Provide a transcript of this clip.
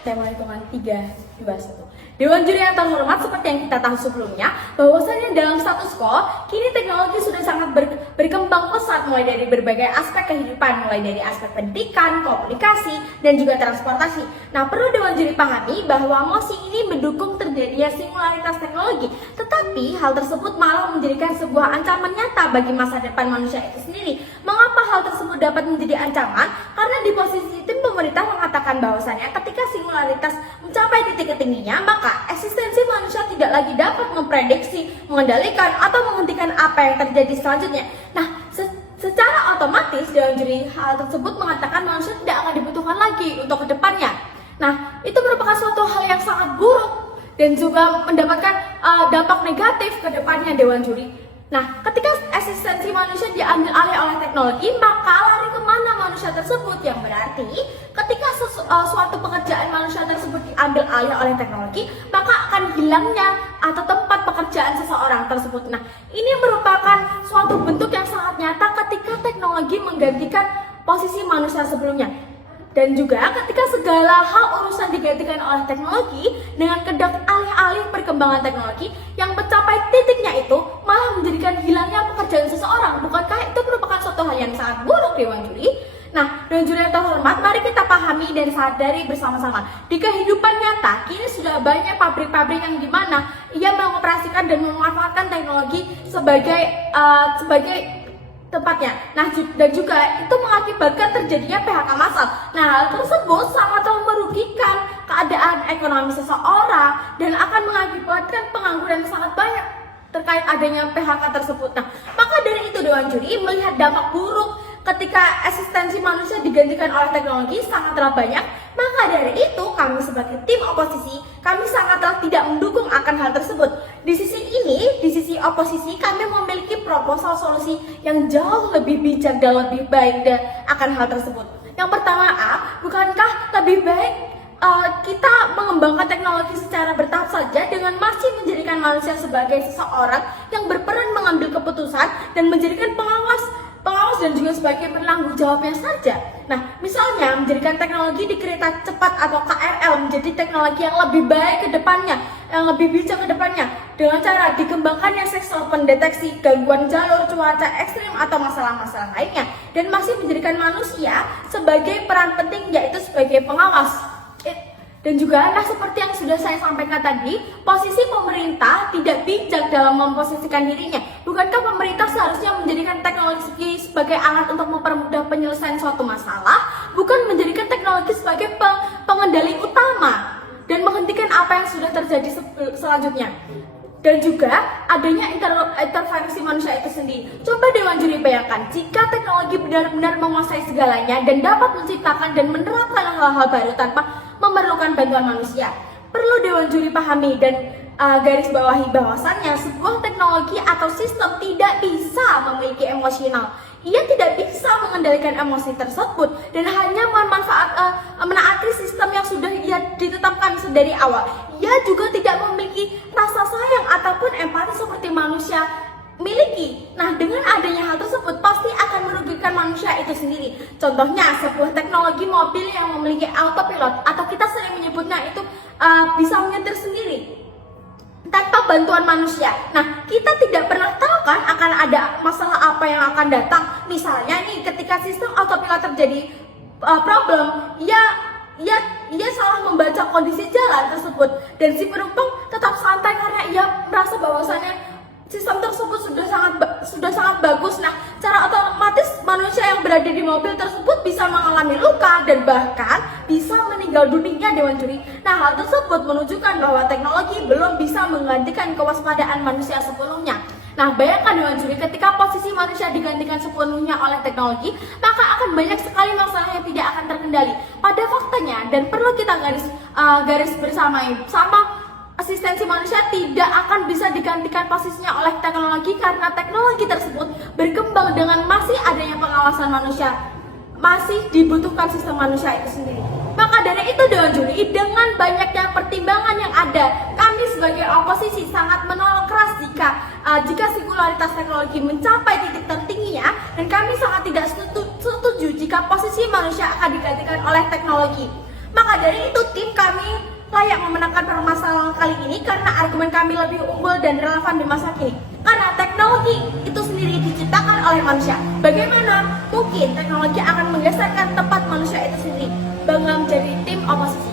tema hitungan 3, 2, 1. Dewan juri yang terhormat, seperti yang kita tahu sebelumnya, bahwasannya dalam status quo, kini teknologi sudah sangat berkembang pesat mulai dari berbagai aspek kehidupan, mulai dari aspek pendidikan, komunikasi, dan juga transportasi. Nah, perlu Dewan juri pahami bahwa mosi ini mendukung terjadinya singularitas teknologi, tetapi hal tersebut malah menjadikan sebuah ancaman nyata bagi masa depan manusia itu sendiri. Mengapa hal tersebut dapat menjadi ancaman? Karena di posisi tim pemerintah mengatakan bahwasannya ketika singularitas mencapai titik tertingginya, maka eksistensi manusia tidak lagi dapat memprediksi, mengendalikan, atau menghentikan apa yang terjadi selanjutnya. Nah, secara otomatis Dewan juri hal tersebut mengatakan manusia tidak akan dibutuhkan lagi untuk kedepannya. Nah, itu merupakan suatu hal yang sangat buruk dan juga mendapatkan dampak negatif ke depannya Dewan juri. Nah, ketika eksistensi manusia diambil alih oleh teknologi, maka lari kemana manusia tersebut? Yang berarti ketika suatu pekerjaan manusia tersebut diambil alih oleh teknologi, maka akan hilangnya atau tempat pekerjaan seseorang tersebut. Nah, ini merupakan suatu bentuk yang sangat nyata ketika teknologi menggantikan posisi manusia sebelumnya. Dan juga ketika segala hal urusan digantikan oleh teknologi dengan kehendak alih-alih perkembangan teknologi yang mencapai titiknya itu malah menjadikan hilangnya pekerjaan seseorang. Bukankah itu merupakan suatu hal yang sangat buruk Dewan juri? Nah, Dewan juri yang terhormat, mari kita pahami dan sadari bersama-sama. Di kehidupan nyata, kini sudah banyak pabrik-pabrik yang dimana ia mengoperasikan dan memanfaatkan teknologi sebagai tempatnya. Nah, dan juga itu mengakibatkan terjadinya PHK massal. Nah, hal tersebut sangatlah merugikan keadaan ekonomi seseorang dan akan mengakibatkan pengangguran sangat banyak terkait adanya PHK tersebut. Nah, maka dari itu Dewan juri melihat dampak buruk ketika eksistensi manusia digantikan oleh teknologi sangatlah banyak. Maka dari itu kami sebagai tim oposisi, kami sangatlah tidak mendukung akan hal tersebut. Di sisi ini, di sisi oposisi, kami memiliki proposal solusi yang jauh lebih bijak dan lebih baik akan hal tersebut. Yang pertama, bukankah lebih baik kita mengembangkan teknologi secara bertahap saja dengan masih menjadikan manusia sebagai seseorang yang berperan mengambil keputusan dan menjadikan pengawas dan juga sebagai penanggung jawabnya saja. Nah, misalnya menjadikan teknologi di kereta cepat atau KRL menjadi teknologi yang lebih baik ke depannya, yang lebih bijak ke depannya, dengan cara dikembangkannya sensor pendeteksi gangguan jalur, cuaca ekstrim, atau masalah-masalah lainnya, dan masih menjadikan manusia sebagai peran penting, yaitu sebagai pengawas. Dan juga, nah seperti yang sudah saya sampaikan tadi, posisi pemerintah tidak bijak dalam memposisikan dirinya. Bukankah pemerintah seharusnya menjadikan teknologi sebagai alat untuk mempermudah penyelesaian suatu masalah, bukan menjadikan teknologi sebagai pengendali utama dan menghentikan apa yang sudah terjadi selanjutnya. Dan juga adanya intervensi manusia itu sendiri. Coba Dewan juri bayangkan, jika teknologi benar-benar menguasai segalanya dan dapat menciptakan dan menerapkan hal-hal baru tanpa memerlukan bantuan manusia. Perlu Dewan juri pahami dan garis bawahi bahwasannya sebuah teknologi atau sistem tidak bisa memiliki emosional. Ia tidak bisa mengendalikan emosi tersebut dan hanya menaati sistem yang sudah ia ditetapkan dari awal. Ia juga tidak memiliki rasa sayang ataupun empati seperti manusia miliki. Nah, dengan adanya hal tersebut pasti akan merugikan manusia itu sendiri. Contohnya, sebuah teknologi mobil yang memiliki autopilot atau kita sering menyebutnya itu bisa menyetir sendiri tanpa bantuan manusia. Nah, kita tidak pernah tahu kan akan ada masalah apa yang akan datang. Misalnya nih, ketika sistem autopilot terjadi problem, ia salah membaca kondisi jalan tersebut dan si penumpang tetap santai karena ia merasa bahwasannya sistem tersebut sudah sangat bagus. Nah, secara otomatis manusia yang berada di mobil tersebut bisa mengalami luka dan bahkan bisa meninggal dunia Dewan juri. Nah, hal tersebut menunjukkan bahwa teknologi belum bisa menggantikan kewaspadaan manusia sebelumnya. Nah, bayangkan Dewan juri, ketika posisi manusia digantikan sepenuhnya oleh teknologi, maka akan banyak sekali masalah yang tidak akan terkendali. Pada faktanya, dan perlu kita garis bersama, asistensi manusia tidak akan bisa digantikan posisinya oleh teknologi karena teknologi tersebut berkembang dengan masih adanya pengawasan manusia, masih dibutuhkan sistem manusia itu sendiri. Maka dari itu Dewan juri, dengan banyaknya pertimbangan yang ada, kami sebagai oposisi sangat menolak keras jika singularitas teknologi mencapai titik tertingginya, dan kami sangat tidak setuju jika posisi manusia akan digantikan oleh teknologi. Maka Maka dari itu tim kami layak memenangkan permasalahan kali ini karena argumen kami lebih unggul dan relevan di masa kini. Karena teknologi itu sendiri diciptakan oleh manusia. Bagaimana mungkin teknologi akan menggeserkan tempat manusia itu sendiri? Bangga menjadi tim oposisi.